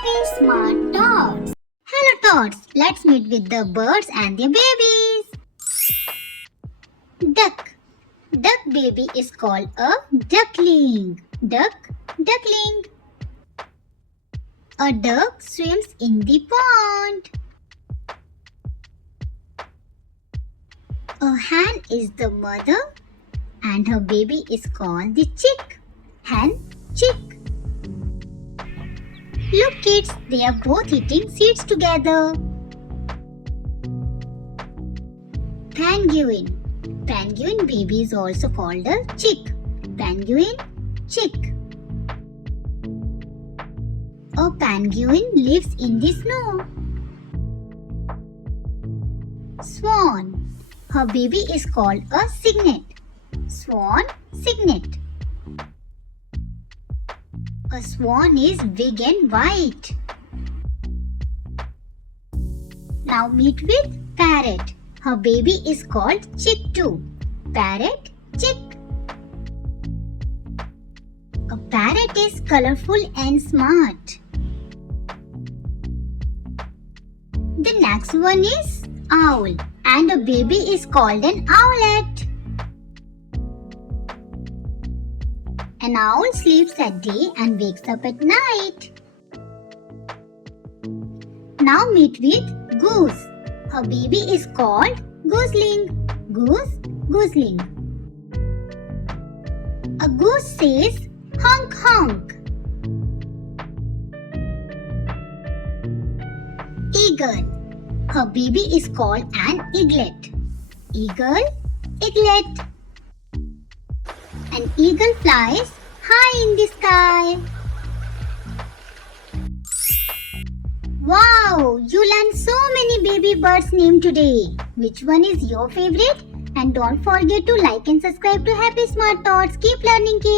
Happy Smart Tots. Hello Tots, let's meet with the birds and their babies. Duck. Duck baby is called a duckling. Duckling. A duck swims in the pond. A hen is the mother and her baby is called the chick. Hen, chick. Look kids, they are both eating seeds together. Penguin. Penguin baby is also called a chick. Penguin, chick. A penguin lives in the snow. Swan. Her baby is called a cygnet. Swan, cygnet. A swan is big and white. Now meet with parrot. Her baby is called chick too. Parrot, chick. A parrot is colorful and smart. The next one is owl, and a baby is called an owlet. An owl sleeps at day and wakes up at night. Now meet with goose. Her baby is called Gosling. Goose, Gosling. A goose says honk honk. Eagle. Her baby is called an eaglet. Eagle, eaglet. An eagle flies high in the sky. Wow! You learned so many baby birds names today. Which one is your favorite? And don't forget to like and subscribe to Happy Smart Tots. Keep learning kids.